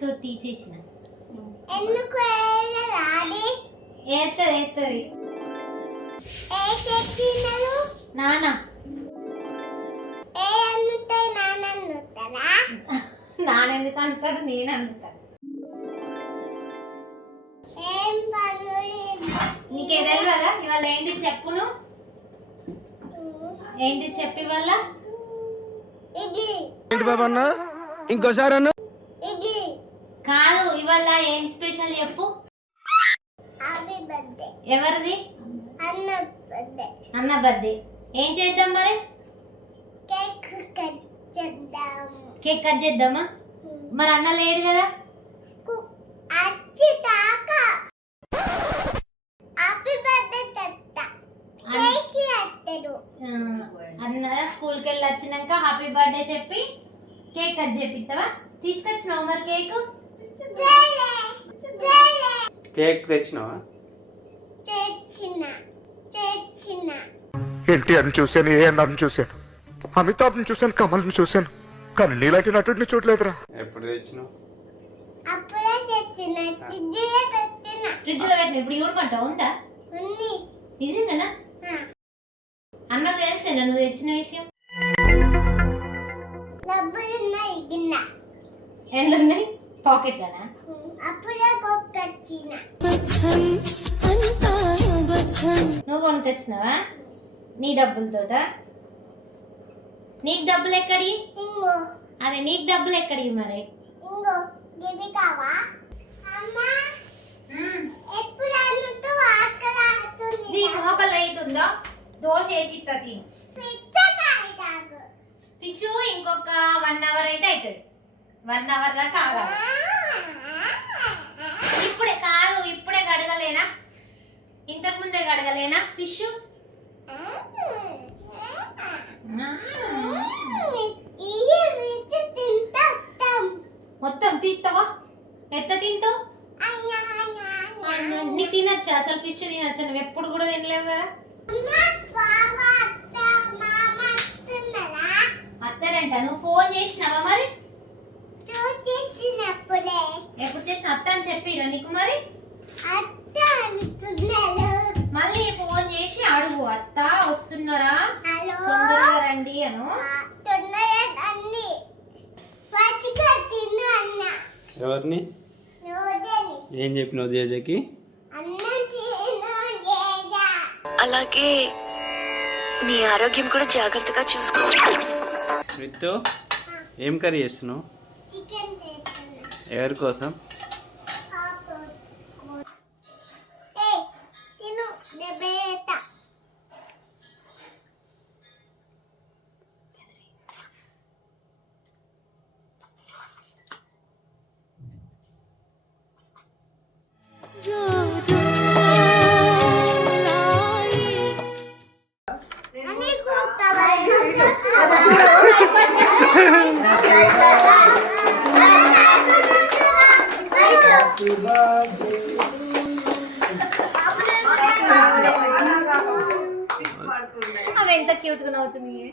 Gift తీసిచ్చిన. ఎందుకు రాది ఏతది ఏ చెట్టినలు నాన్న ఏ అన్నుతాయి నాన్న అన్నుతారా నాన్న ఎందుకు అంటాడు, నేను అంటా. ఏం పనులు నీకే తెలియదా ఇవాళ ఏంటి చెప్పును, ఏంటి చెప్పి ఇవాళ ఇది ఏంటి బాబన్న ఇంకోసారి అన్న ఇది కాదు, ఇవాళ ఏం స్పెషల్ చెప్పు. హ్యాపీ బర్త్డే ఎవరిది? అన్న బర్త్డే అన్న బర్త్డే. ఏం చేద్దాం మరి? కేక్ కట్ చేద్దాం. కేక్ కట్ చేద్దామా? మరి అన్న లేడు కదా. అచ్చి తాక హ్యాపీ బర్త్డే చెప్తా. కేక్ అత్తడు అన్న స్కూల్కి వెళ్ళి వచ్చినాక హ్యాపీ బర్త్డే చెప్పి కేక్ కట్ చేపిస్తావా? తీసుకొచ్చినావు మరి కేక్? కేక్ తెచ్చినావా? తెచ్చిన ఎన్టీఆర్ని చూశాను, ఏఎన్ఆర్ని చూశాను, అమితాబ్ని చూశాను, కమల్ని చూశాను, కానీ నీలాంటి నటుడిని చూడలేదురా. ఎప్పుడు తెచ్చినావు? అప్పుడే తెచ్చిన ఫ్రిడ్జ్లో పెట్టిన ఫ్రిడ్జ్ లో పెట్టిన. ఇప్పుడు చూడమంటావు ఉందా? ఉంది. నిజంగానా? అన్నకు తెలిసేనా నువ్వు తెచ్చిన విషయం? డబ్బులున్నాయి గిన్న ఎన్ని ఉన్నాయి పాకెట్లనా? అప్పుడే కొనుకొచ్చిన. నువ్వు కొనుకొచ్చినావా నీ డబ్బులతోట? నీకు డబ్బులు ఎక్కడి? ఇంగో అదే నీకు డబ్బులు ఎక్కడి మరి? ఇంగో ఇది కావా అమ్మా? ఎప్పుడు అన్నుతూ ఆకలి ఆడుతుంది. నీకు ఆకలి అవుతుందా? దోశ వేసి తిను. పిచ్చకాయ తాగు. ఫిష్ ఇంకొక 1 అవర్ అయితే అవుతుంది. 1 అవర్ దాకా ఆగాలి. ఇప్పుడే కాదు, ఇప్పుడే కడగలేనా? ఇంతకు ముందే కడగలేనా ఫిష్? ఇది పిచ్చి తింటాం. మొత్తం తింటావా? ఎట్లా తింటావు? నీకు తినచ్చా అసలు? ఫిష్ తినచ్చా? నువ్వు ఎప్పుడు కూడా తినలేవు కదా. అత్తారంట. నువ్వు ఫోన్ చేసినావా మరి? చూసినప్పుడే ఎప్పుడు చేసిన అత్త అని చెప్పిరా నీకు మరి? అత్త అంటున్నారు. మళ్ళీ ఫోన్ చేసి అడుగు, అత్త వస్తున్నారా, హలో తొందరగా రండి అను. అన్ని పచ్చిగా తిను అన్న. ఎవరిని? రోజని ఏం చెప్పినావు జేజకి? అన్నం తిను లేదా. అలాగే నీ ఆరోగ్యం కూడా జాగ్రత్తగా చూసుకో. మిత్తు ఏం కర్రీ చేస్తున్నావు? చికెన్ చేస్తున్నా. ఎవరి కోసం?